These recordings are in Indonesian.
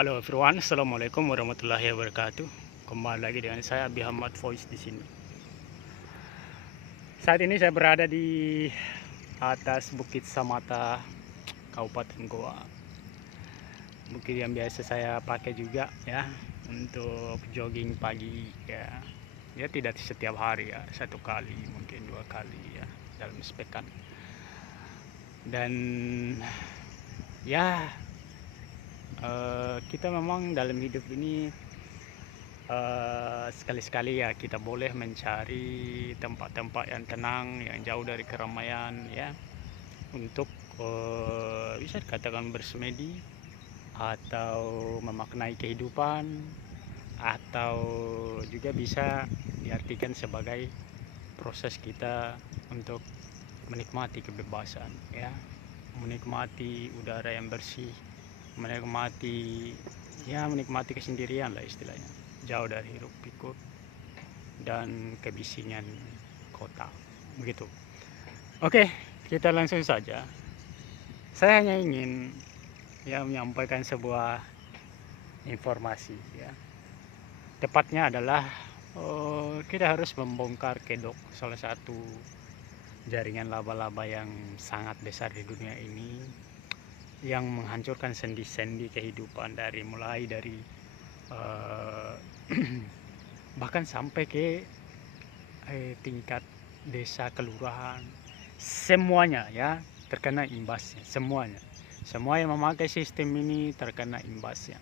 Halo everyone, assalamualaikum warahmatullahi wabarakatuh. Kembali lagi dengan saya Abi Ahmad Voice di sini. Saat ini saya berada di atas Bukit Samata, Kabupaten Goa. Bukit yang biasa saya pakai juga ya untuk jogging pagi ya. Ya tidak setiap hari ya, satu kali mungkin 2 kali ya dalam sepekan. Dan ya kita memang dalam hidup ini sekali-sekali ya kita boleh mencari tempat-tempat yang tenang, yang jauh dari keramaian ya, untuk bisa dikatakan bersemedi atau memaknai kehidupan, atau juga bisa diartikan sebagai proses kita untuk menikmati kebebasan ya, menikmati udara yang bersih, menikmati kesendirian lah istilahnya, jauh dari hiruk pikuk dan kebisingan kota begitu. Oke, kita langsung saja. Saya hanya ingin ya menyampaikan sebuah informasi ya, tepatnya adalah kita harus membongkar kedok salah satu jaringan laba-laba yang sangat besar di dunia ini, yang menghancurkan sendi-sendi kehidupan mulai dari bahkan sampai ke tingkat desa, kelurahan, semuanya ya terkena imbasnya. Semua yang memakai sistem ini terkena imbasnya.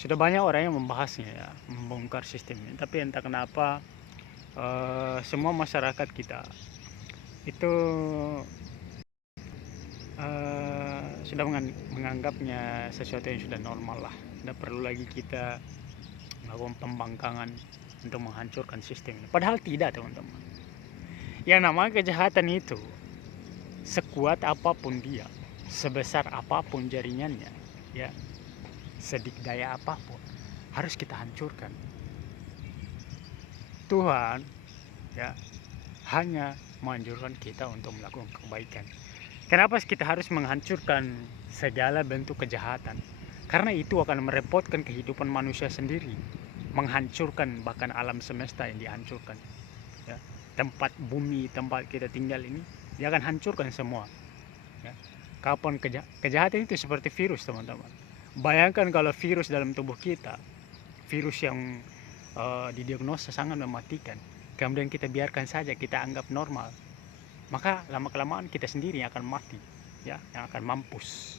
Sudah banyak orang yang membahasnya ya, membongkar sistem ini, tapi entah kenapa semua masyarakat kita itu sudah menganggapnya sesuatu yang sudah normal lah. Tidak perlu lagi kita melakukan pembangkangan untuk menghancurkan sistem ini. Padahal tidak, teman-teman. Yang namanya kejahatan itu, sekuat apapun dia, sebesar apapun jaringannya, ya, sedikdaya apapun, harus kita hancurkan. Tuhan ya hanya menganjurkan kita untuk melakukan kebaikan. Kenapa kita harus menghancurkan segala bentuk kejahatan? Karena itu akan merepotkan kehidupan manusia sendiri, menghancurkan bahkan alam semesta yang dihancurkan ya. Tempat bumi, tempat kita tinggal ini, dia akan hancurkan semua ya. Kapan kejahatan itu seperti virus, teman-teman. Bayangkan kalau virus dalam tubuh kita, virus yang didiagnosa sangat mematikan, kemudian kita biarkan saja, kita anggap normal, maka lama-kelamaan kita sendiri yang akan mati ya, yang akan mampus.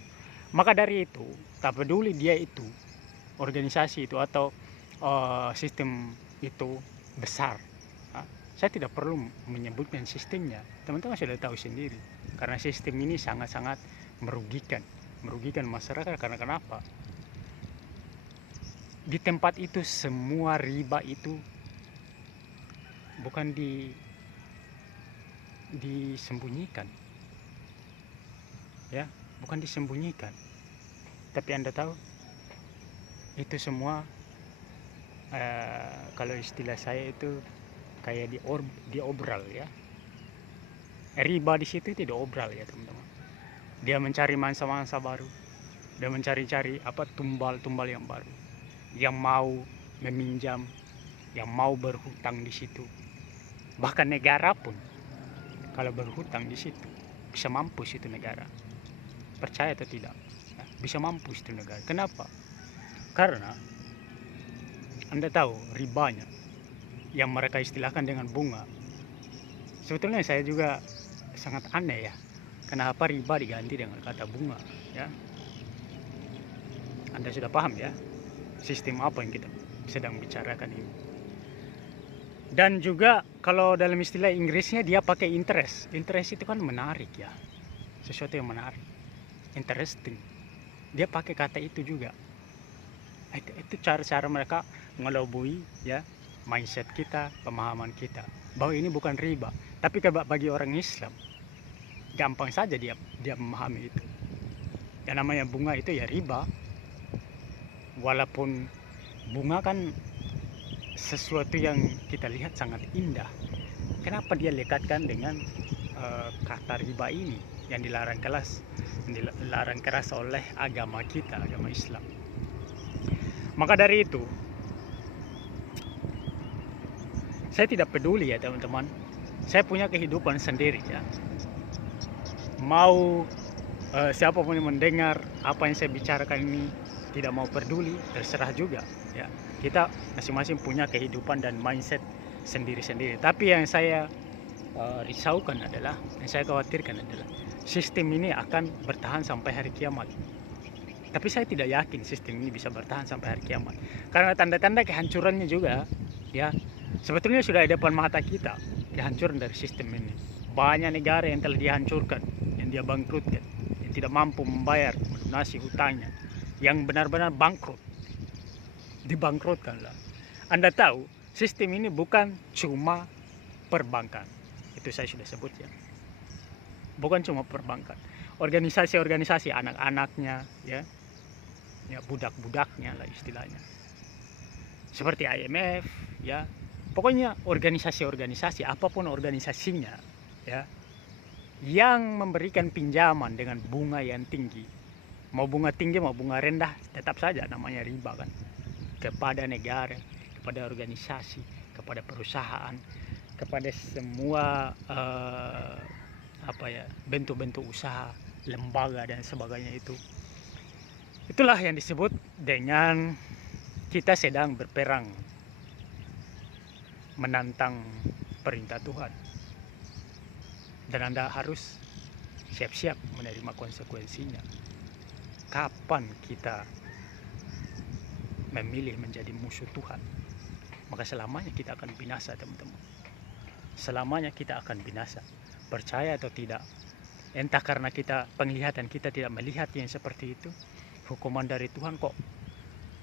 Maka dari itu, tak peduli dia itu organisasi itu atau sistem itu besar, saya tidak perlu menyebutkan sistemnya, teman-teman sudah tahu sendiri. Karena sistem ini sangat-sangat merugikan masyarakat. Karena kenapa? Di tempat itu semua riba itu bukan disembunyikan ya, bukan disembunyikan, tapi Anda tahu itu semua kalau istilah saya itu kayak diobral ya. Riba di situ tidak obral ya, teman-teman. Dia mencari mangsa-mangsa baru, dia mencari-cari tumbal-tumbal yang baru, yang mau meminjam, yang mau berhutang di situ. Bahkan negara pun kalau berhutang di situ bisa mampus itu negara. Percaya atau tidak, bisa mampus itu negara. Kenapa? Karena Anda tahu ribanya yang mereka istilahkan dengan bunga. Sebetulnya saya juga sangat aneh ya, kenapa riba diganti dengan kata bunga ya. Anda sudah paham ya sistem apa yang kita sedang bicarakan ini. Dan juga kalau dalam istilah Inggrisnya dia pakai interest. Interest itu kan menarik ya, sesuatu yang menarik, interesting. Dia pakai kata itu juga. Itu cara-cara mereka ngelobui ya mindset kita, pemahaman kita, bahwa ini bukan riba. Tapi bagi orang Islam gampang saja dia memahami itu. Yang namanya bunga itu ya riba. Walaupun bunga kan sesuatu yang kita lihat sangat indah, kenapa dia lekatkan dengan kata riba ini yang dilarang keras oleh agama kita, agama Islam. Maka dari itu, saya tidak peduli ya teman-teman. Saya punya kehidupan sendiri ya. Mau siapapun yang mendengar apa yang saya bicarakan ini tidak mau peduli, terserah juga ya. Kita masing-masing punya kehidupan dan mindset sendiri-sendiri. Tapi yang saya risaukan adalah, yang saya khawatirkan adalah sistem ini akan bertahan sampai hari kiamat. Tapi saya tidak yakin sistem ini bisa bertahan sampai hari kiamat, karena tanda-tanda kehancurannya juga ya sebetulnya sudah di depan mata kita. Kehancuran dari sistem ini, banyak negara yang telah dihancurkan, yang dia bangkrutkan, yang tidak mampu membayar melunasi hutangnya, yang benar-benar bangkrut, dibangkrutkan lah. Anda tahu sistem ini bukan cuma perbankan, itu saya sudah sebut ya, bukan cuma perbankan, organisasi-organisasi anak-anaknya ya, budak-budaknya lah istilahnya, seperti IMF ya, pokoknya organisasi-organisasi apapun organisasinya ya, yang memberikan pinjaman dengan bunga yang tinggi, mau bunga tinggi mau bunga rendah tetap saja namanya riba kan, kepada negara, kepada organisasi, kepada perusahaan, kepada semua bentuk-bentuk usaha, lembaga dan sebagainya itu. Itulah yang disebut dengan kita sedang berperang menantang perintah Tuhan. Dan Anda harus siap-siap menerima konsekuensinya. Kapan kita memilih menjadi musuh Tuhan, maka selamanya kita akan binasa teman-teman. Selamanya kita akan binasa. Percaya atau tidak, entah karena kita penglihatan kita tidak melihat yang seperti itu, hukuman dari Tuhan kok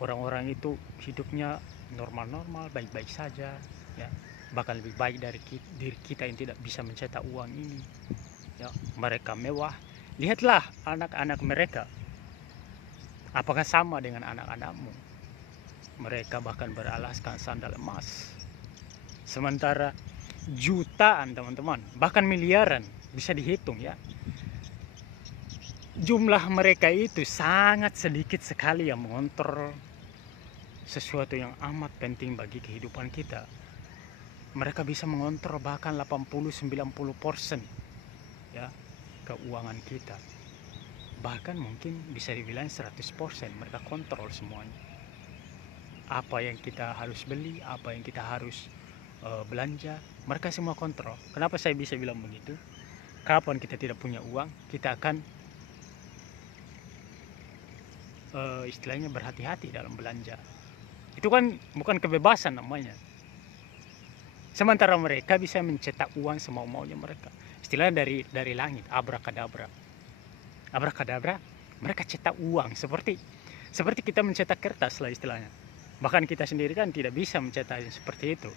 orang-orang itu hidupnya normal-normal, baik-baik saja ya, bahkan lebih baik dari diri kita yang tidak bisa mencetak uang ini ya. Mereka mewah, lihatlah anak-anak mereka, apakah sama dengan anak-anakmu? Mereka bahkan beralaskan sandal emas, sementara jutaan teman-teman, bahkan miliaran bisa dihitung ya, jumlah mereka itu sangat sedikit sekali yang mengontrol sesuatu yang amat penting bagi kehidupan kita. Mereka bisa mengontrol bahkan 80-90% ya keuangan kita, bahkan mungkin bisa dibilang 100% mereka kontrol semuanya. Apa yang kita harus beli, apa yang kita harus belanja, mereka semua kontrol. Kenapa saya bisa bilang begitu? Kapan kita tidak punya uang, kita akan istilahnya berhati-hati dalam belanja. Itu kan bukan kebebasan namanya. Sementara mereka bisa mencetak uang semau-maunya mereka. Istilahnya dari langit, abrakadabra. Abrakadabra, mereka cetak uang seperti kita mencetak kertas lah istilahnya. Bahkan kita sendiri kan tidak bisa mencetak seperti itu.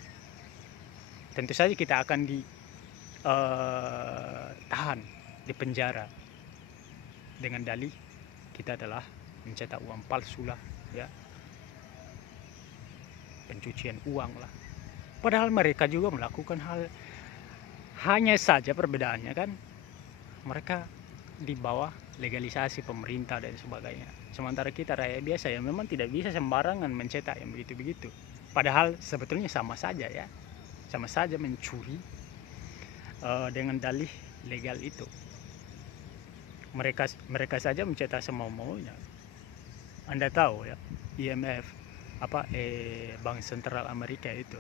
Tentu saja kita akan ditahan di penjara dengan dalih kita adalah mencetak uang palsu lah ya, pencucian uang lah. Padahal mereka juga melakukan hal, hanya saja perbedaannya kan mereka di bawah legalisasi pemerintah dan sebagainya, sementara kita rakyat biasa yang memang tidak bisa sembarangan mencetak yang begitu-begitu. Padahal sebetulnya sama saja ya, sama saja mencuri dengan dalih legal itu. Mereka saja mencetak semau-maunya. Anda tahu ya, IMF Bank Sentral Amerika itu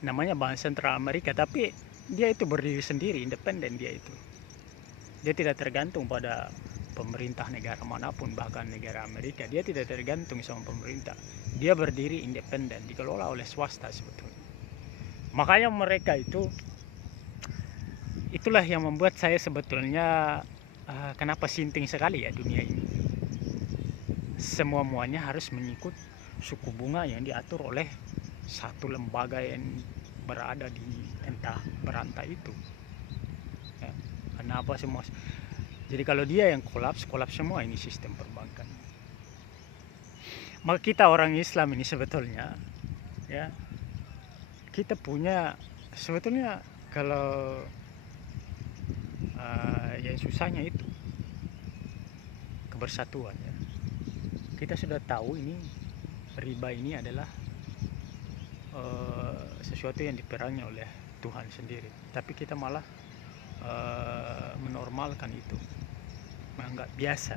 namanya Bank Sentral Amerika, tapi dia itu berdiri sendiri, independen dia itu. Dia tidak tergantung pada pemerintah negara manapun, bahkan negara Amerika. Dia tidak tergantung sama pemerintah. Dia berdiri independen, dikelola oleh swasta sebetulnya. Makanya mereka itulah yang membuat saya sebetulnya kenapa sinting sekali ya dunia ini. Semua-muanya harus mengikut suku bunga yang diatur oleh satu lembaga yang berada di entah berantai itu ya. Kenapa semua? Jadi kalau dia yang kolaps semua ini sistem perbankan. Maka kita orang Islam ini sebetulnya ya, kita punya sebetulnya kalau yang susahnya itu kebersatuan ya. kita sudah tahu ini riba ini adalah sesuatu yang diperangi oleh Tuhan sendiri, tapi kita malah menormalkan itu, menganggap biasa.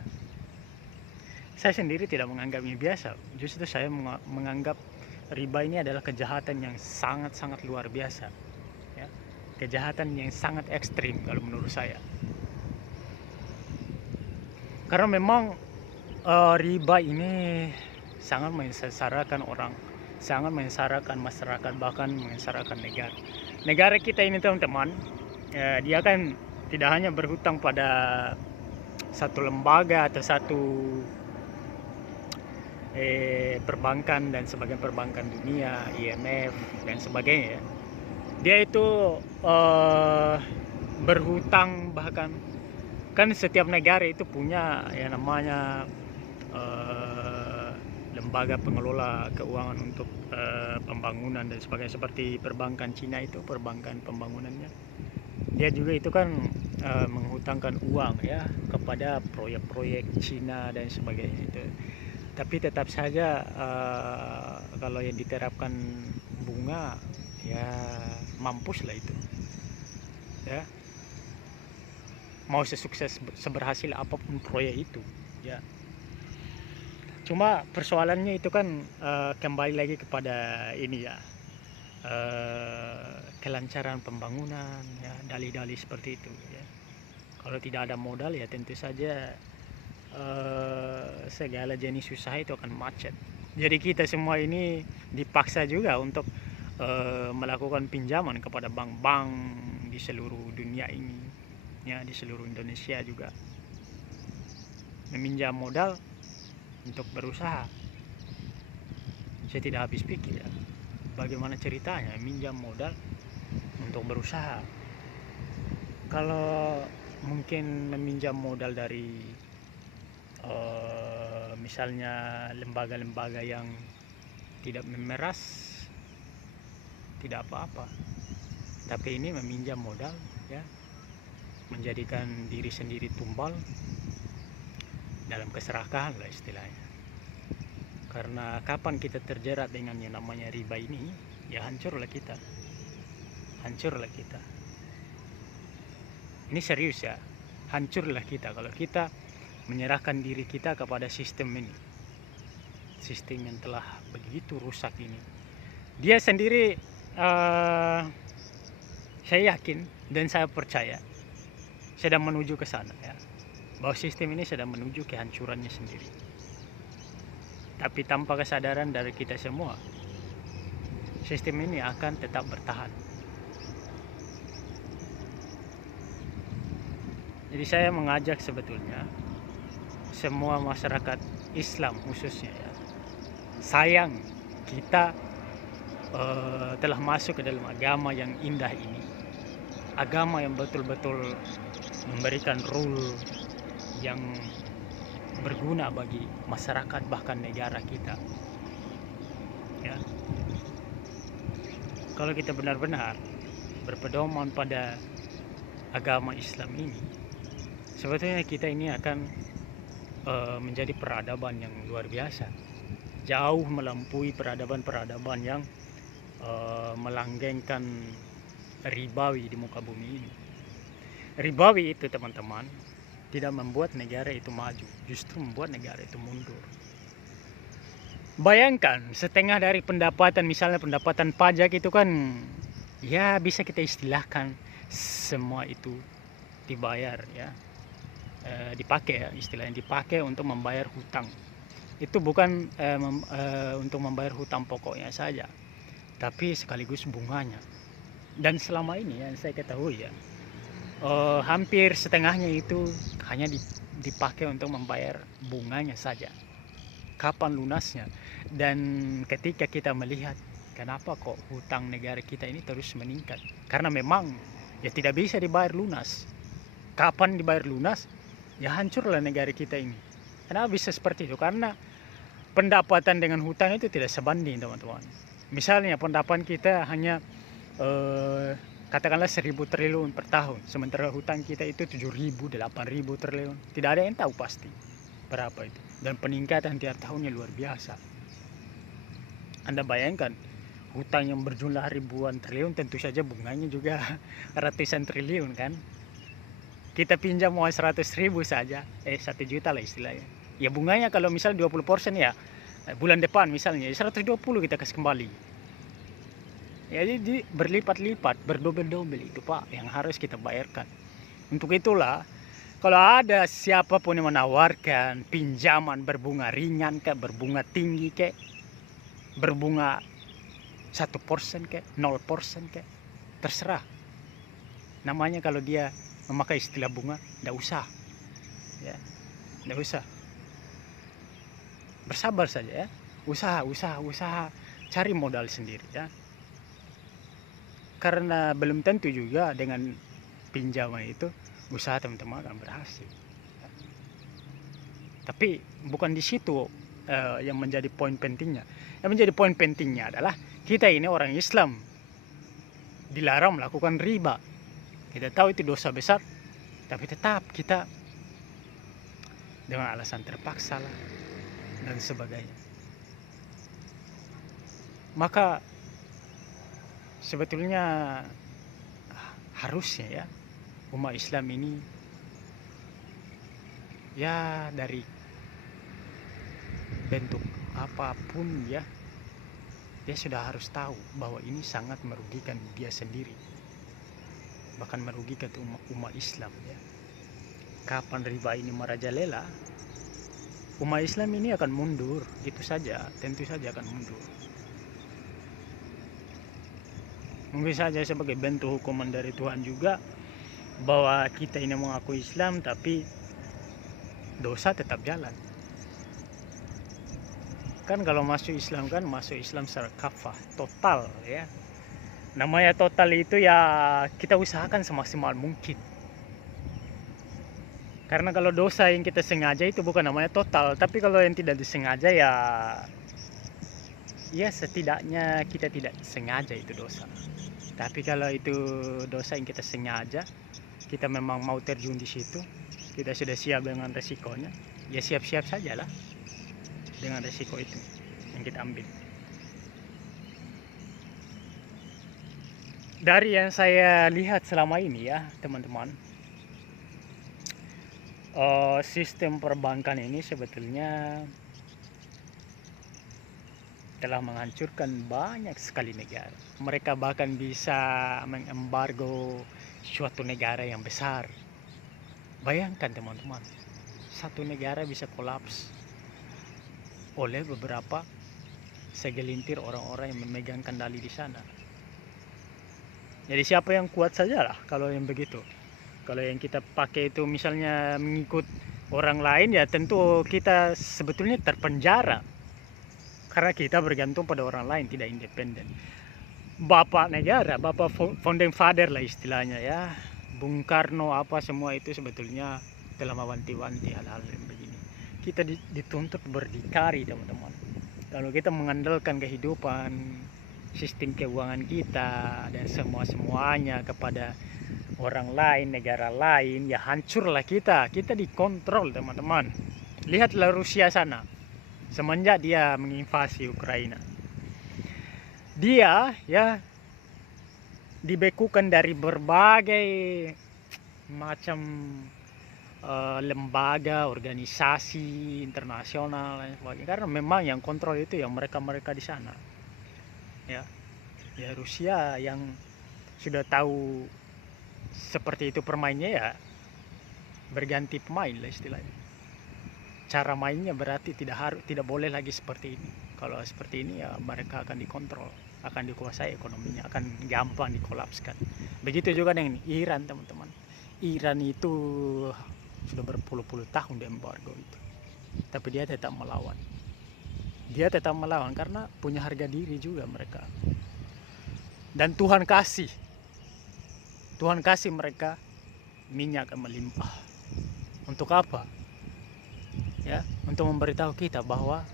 Saya sendiri tidak menganggapnya biasa, justru saya menganggap riba ini adalah kejahatan yang sangat-sangat luar biasa, ya. Kejahatan yang sangat ekstrim kalau menurut saya, karena memang riba ini sangat menyengsarakan orang, sangat menyengsarakan masyarakat, bahkan menyengsarakan negara. Negara kita ini teman-teman, dia kan tidak hanya berhutang pada satu lembaga atau satu perbankan dan sebagian perbankan dunia, IMF dan sebagainya. Dia itu berhutang, bahkan kan setiap negara itu punya yang namanya lembaga pengelola keuangan untuk pembangunan dan sebagainya, seperti perbankan Cina itu, perbankan pembangunannya. Dia juga itu kan menghutangkan uang ya kepada proyek-proyek Cina dan sebagainya itu. Tapi tetap saja kalau yang diterapkan bunga, ya mampus lah itu, ya. Mau sesukses, seberhasil apapun proyek itu, ya. Cuma persoalannya itu kan kembali lagi kepada ini ya, kelancaran pembangunan, ya, dalih-dalih seperti itu, ya. Kalau tidak ada modal, ya tentu saja segala jenis usaha itu akan macet. Jadi kita semua ini dipaksa juga untuk melakukan pinjaman kepada bank-bank di seluruh dunia ini, ya, di seluruh Indonesia juga meminjam modal untuk berusaha. Saya tidak habis pikir ya, bagaimana ceritanya minjam modal untuk berusaha. Kalau mungkin meminjam modal dari misalnya lembaga-lembaga yang tidak memeras, tidak apa-apa. Tapi ini meminjam modal, ya, menjadikan diri sendiri tumbal dalam keserakahan lah istilahnya. Karena kapan kita terjerat dengan yang namanya riba ini, ya hancurlah kita, hancurlah kita. Ini serius ya, hancurlah kita kalau kita menyerahkan diri kita kepada sistem ini, sistem yang telah begitu rusak ini. Dia sendiri, saya yakin dan saya percaya sedang menuju ke sana, ya, bahwa sistem ini sedang menuju kehancurannya sendiri. Tapi tanpa kesadaran dari kita semua, sistem ini akan tetap bertahan. Jadi saya mengajak sebetulnya semua masyarakat Islam khususnya, ya, sayang kita telah masuk ke dalam agama yang indah ini, agama yang betul-betul memberikan rule yang berguna bagi masyarakat bahkan negara kita, ya. Kalau kita benar-benar berpedoman pada agama Islam ini, sebetulnya kita ini akan menjadi peradaban yang luar biasa, jauh melampaui peradaban-peradaban yang melanggengkan ribawi di muka bumi ini. Ribawi itu teman-teman tidak membuat negara itu maju, justru membuat negara itu mundur. Bayangkan setengah dari pendapatan, misalnya pendapatan pajak itu kan, ya bisa kita istilahkan semua itu dibayar, ya, dipakai, ya, istilahnya dipakai untuk membayar hutang. Itu bukan untuk membayar hutang pokoknya saja, tapi sekaligus bunganya. Dan selama ini yang saya ketahui, ya, hampir setengahnya itu hanya dipakai untuk membayar bunganya saja. Kapan lunasnya? Dan ketika kita melihat kenapa kok hutang negara kita ini terus meningkat, karena memang ya tidak bisa dibayar lunas. Kapan dibayar lunas? Ya hancurlah negara kita ini. Kenapa bisa seperti itu? Karena pendapatan dengan hutang itu tidak sebanding, teman-teman. Misalnya pendapatan kita hanya katakanlah 1.000 triliun per tahun, sementara hutang kita itu 7.000, 8.000 triliun. Tidak ada yang tahu pasti. berapa itu, dan peningkatan tiap tahunnya luar biasa. Anda bayangkan, hutang yang berjumlah ribuan triliun, tentu saja bunganya juga ratusan triliun kan. Kita pinjam uang 100.000 saja, 1 juta lah istilahnya. Ya bunganya kalau misal 20% ya, bulan depan misalnya 120 kita kasih kembali. Ya jadi berlipat-lipat, berdobel-dobel itu Pak yang harus kita bayarkan. Untuk itulah kalau ada siapapun yang menawarkan pinjaman berbunga ringan kayak berbunga tinggi kayak berbunga 1% kayak 0% kayak terserah. Namanya kalau dia memakai istilah bunga, nggak usah, ya, nggak usah. Bersabar saja ya, usaha, cari modal sendiri ya. Karena belum tentu juga dengan pinjaman itu usaha teman-teman akan berhasil. Ya. Tapi bukan di situ yang menjadi poin pentingnya. Yang menjadi poin pentingnya adalah kita ini orang Islam dilarang melakukan riba. Kita tahu itu dosa besar, tapi tetap kita dengan alasan terpaksa lah dan sebagainya. Maka sebetulnya harusnya ya umat Islam ini ya dari bentuk apapun ya, dia sudah harus tahu bahwa ini sangat merugikan dia sendiri, bahkan merugikan umat Islam ya. Kapan riba ini merajalela, umat Islam ini akan mundur, itu saja, tentu saja akan mundur. Mungkin saja sebagai bentuk hukuman dari Tuhan juga bahwa kita ini mengaku Islam tapi dosa tetap jalan. Kan kalau masuk Islam kan masuk Islam secara kafah, total ya. Namanya total itu ya kita usahakan semaksimal mungkin. Karena kalau dosa yang kita sengaja itu bukan namanya total, tapi kalau yang tidak disengaja ya setidaknya kita tidak sengaja itu dosa. Tapi kalau itu dosa yang kita sengaja, kita memang mau terjun di situ, kita sudah siap dengan resikonya, ya siap-siap sajalah dengan resiko itu yang kita ambil. Dari yang saya lihat selama ini ya teman-teman, sistem perbankan ini sebetulnya telah menghancurkan banyak sekali negara. Mereka bahkan bisa mengembargo suatu negara yang besar. Bayangkan teman-teman, satu negara bisa kolaps oleh beberapa segelintir orang-orang yang memegang kendali di sana. Jadi siapa yang kuat sajalah kalau yang begitu. Kalau yang kita pakai itu misalnya mengikut orang lain, ya tentu kita sebetulnya terpenjara. Karena kita bergantung pada orang lain, tidak independen. Bapak negara, bapak founding father lah istilahnya ya, Bung Karno apa semua itu sebetulnya telah mewanti-wanti hal-hal yang begini. Kita dituntut berdikari teman-teman. Kalau kita mengandalkan kehidupan, sistem keuangan kita dan semuanya kepada orang lain, negara lain, ya hancurlah kita. Kita dikontrol teman-teman. Lihatlah Rusia sana, semenjak dia menginvasi Ukraina, dia ya dibekukan dari berbagai macam lembaga, organisasi internasional dan sebagainya, karena memang yang kontrol itu yang mereka di sana ya. Ya Rusia yang sudah tahu seperti itu permainnya, ya berganti pemain lah istilahnya. Cara mainnya berarti tidak boleh lagi seperti ini. Kalau seperti ini ya mereka akan dikontrol, akan dikuasai ekonominya, akan gampang dikolapskan. Begitu juga dengan Iran teman-teman. Iran itu sudah berpuluh-puluh tahun diembargo itu, tapi dia tetap melawan. Dia tetap melawan karena punya harga diri juga mereka. Dan Tuhan kasih mereka minyak yang melimpah. Untuk apa? Ya, untuk memberitahu kita bahwa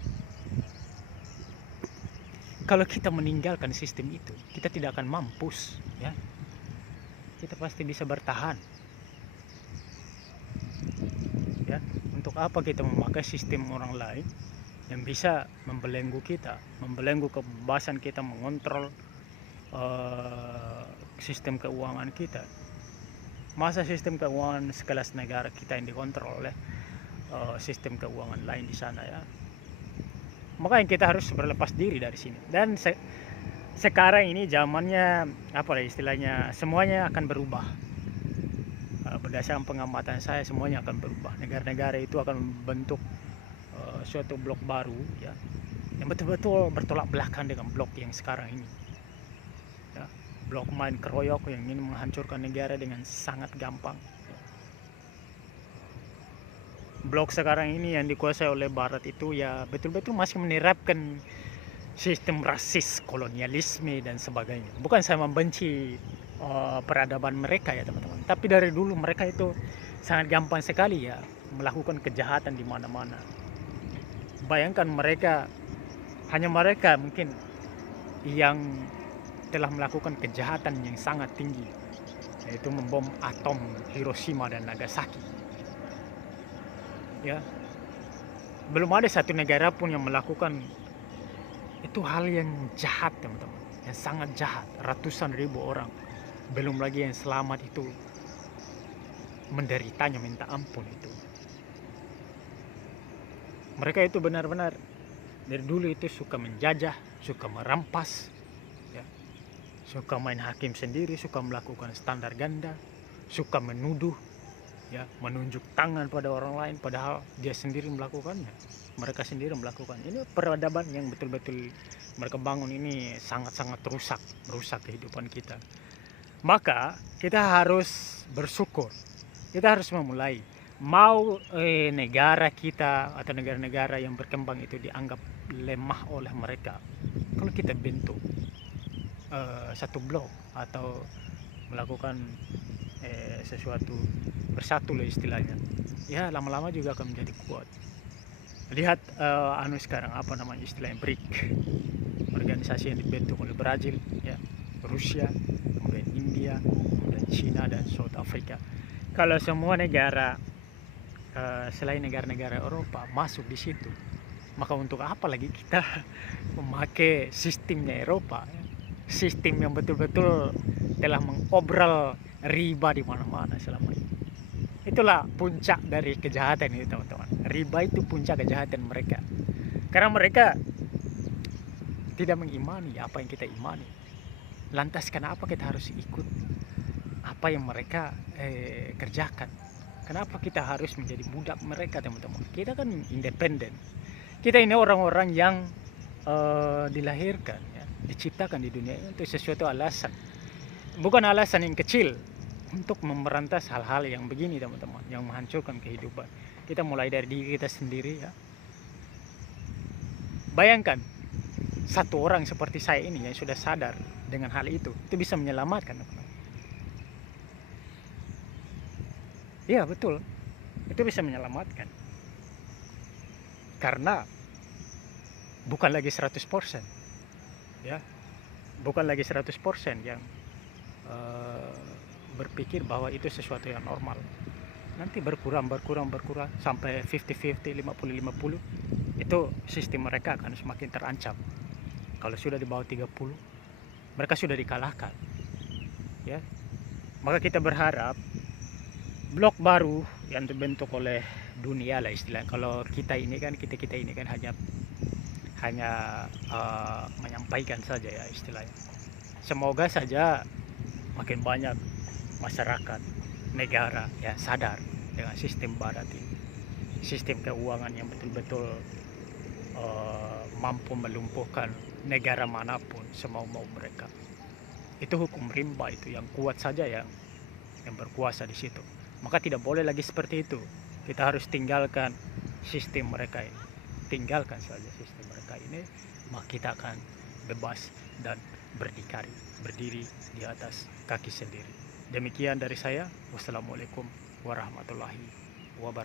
kalau kita meninggalkan sistem itu, kita tidak akan mampus ya. Kita pasti bisa bertahan. Ya, untuk untuk apa kita memakai sistem orang lain yang bisa membelenggu kita, membelenggu kebebasan kita mengontrol sistem keuangan kita. Masa sistem keuangan sekelas negara kita yang dikontrol oleh sistem keuangan lain di sana ya. Makanya kita harus berlepas diri dari sini. Dan sekarang ini zamannya apa lah istilahnya, semuanya akan berubah. Berdasarkan pengamatan saya semuanya akan berubah. Negara-negara itu akan membentuk suatu blok baru ya, yang betul-betul bertolak belakang dengan blok yang sekarang ini. Ya, blok main keroyok yang ingin menghancurkan negara dengan sangat gampang. Blok sekarang ini yang dikuasai oleh Barat itu ya betul-betul masih menerapkan sistem rasis, kolonialisme dan sebagainya. Bukan saya membenci peradaban mereka ya teman-teman, tapi dari dulu mereka itu sangat gampang sekali ya melakukan kejahatan di mana-mana. Bayangkan mereka, hanya mereka mungkin yang telah melakukan kejahatan yang sangat tinggi, yaitu membom atom Hiroshima dan Nagasaki. Ya, belum ada satu negara pun yang melakukan itu, hal yang jahat teman-teman, yang sangat jahat. Ratusan ribu orang, belum lagi yang selamat itu menderitanya minta ampun itu. Mereka itu benar-benar dari dulu itu suka menjajah, suka merampas ya, suka main hakim sendiri, suka melakukan standar ganda, suka menuduh ya, menunjuk tangan pada orang lain padahal dia sendiri melakukannya, mereka sendiri melakukan. Ini peradaban yang betul-betul mereka bangun ini sangat-sangat merusak kehidupan kita. Maka kita harus bersyukur, kita harus memulai. Mau negara kita atau negara-negara yang berkembang itu dianggap lemah oleh mereka, kalau kita bentuk satu blok atau melakukan sesuatu bersatu lah istilahnya, ya lama-lama juga akan menjadi kuat. Lihat sekarang apa namanya istilahnya, BRIC, organisasi yang dibentuk oleh Brazil ya, Rusia, kemudian India, kemudian China dan South Africa. Kalau semua negara selain negara-negara Eropa masuk di situ, maka untuk apa lagi kita memakai sistemnya Eropa, sistem yang betul-betul telah mengobral riba di mana-mana selama ini. Itulah puncak dari kejahatan itu teman-teman. Riba itu puncak kejahatan mereka, karena mereka tidak mengimani apa yang kita imani. Lantas kenapa kita harus ikut apa yang mereka kerjakan? Kenapa kita harus menjadi budak mereka teman-teman? Kita kan independen. Kita ini orang-orang yang dilahirkan ya, diciptakan di dunia ini untuk sesuatu alasan. Bukan alasan yang kecil untuk memberantas hal-hal yang begini teman-teman, yang menghancurkan kehidupan. Kita mulai dari diri kita sendiri ya. Bayangkan satu orang seperti saya ini yang sudah sadar dengan hal itu bisa menyelamatkan teman-teman. Iya betul, itu bisa menyelamatkan. Karena bukan lagi 100% ya, bukan lagi 100% yang berpikir bahwa itu sesuatu yang normal. Nanti berkurang sampai 50-50, 50-50. Itu sistem mereka akan semakin terancam. Kalau sudah di bawah 30, mereka sudah dikalahkan ya. Maka kita berharap blok baru yang terbentuk oleh dunia lah istilahnya. Kalau kita ini kan hanya menyampaikan saja ya istilahnya. Semoga saja makin banyak masyarakat, negara ya sadar dengan sistem Barat ini, sistem keuangan yang betul-betul mampu melumpuhkan negara manapun semau-mau mereka. Itu hukum rimba itu yang kuat saja yang berkuasa di situ. Maka tidak boleh lagi seperti itu. Kita harus tinggalkan sistem mereka ini. Tinggalkan saja sistem mereka ini, maka kita akan bebas dan berdiri di atas kaki sendiri. Demikian dari saya. Wassalamualaikum warahmatullahi wabarakatuh.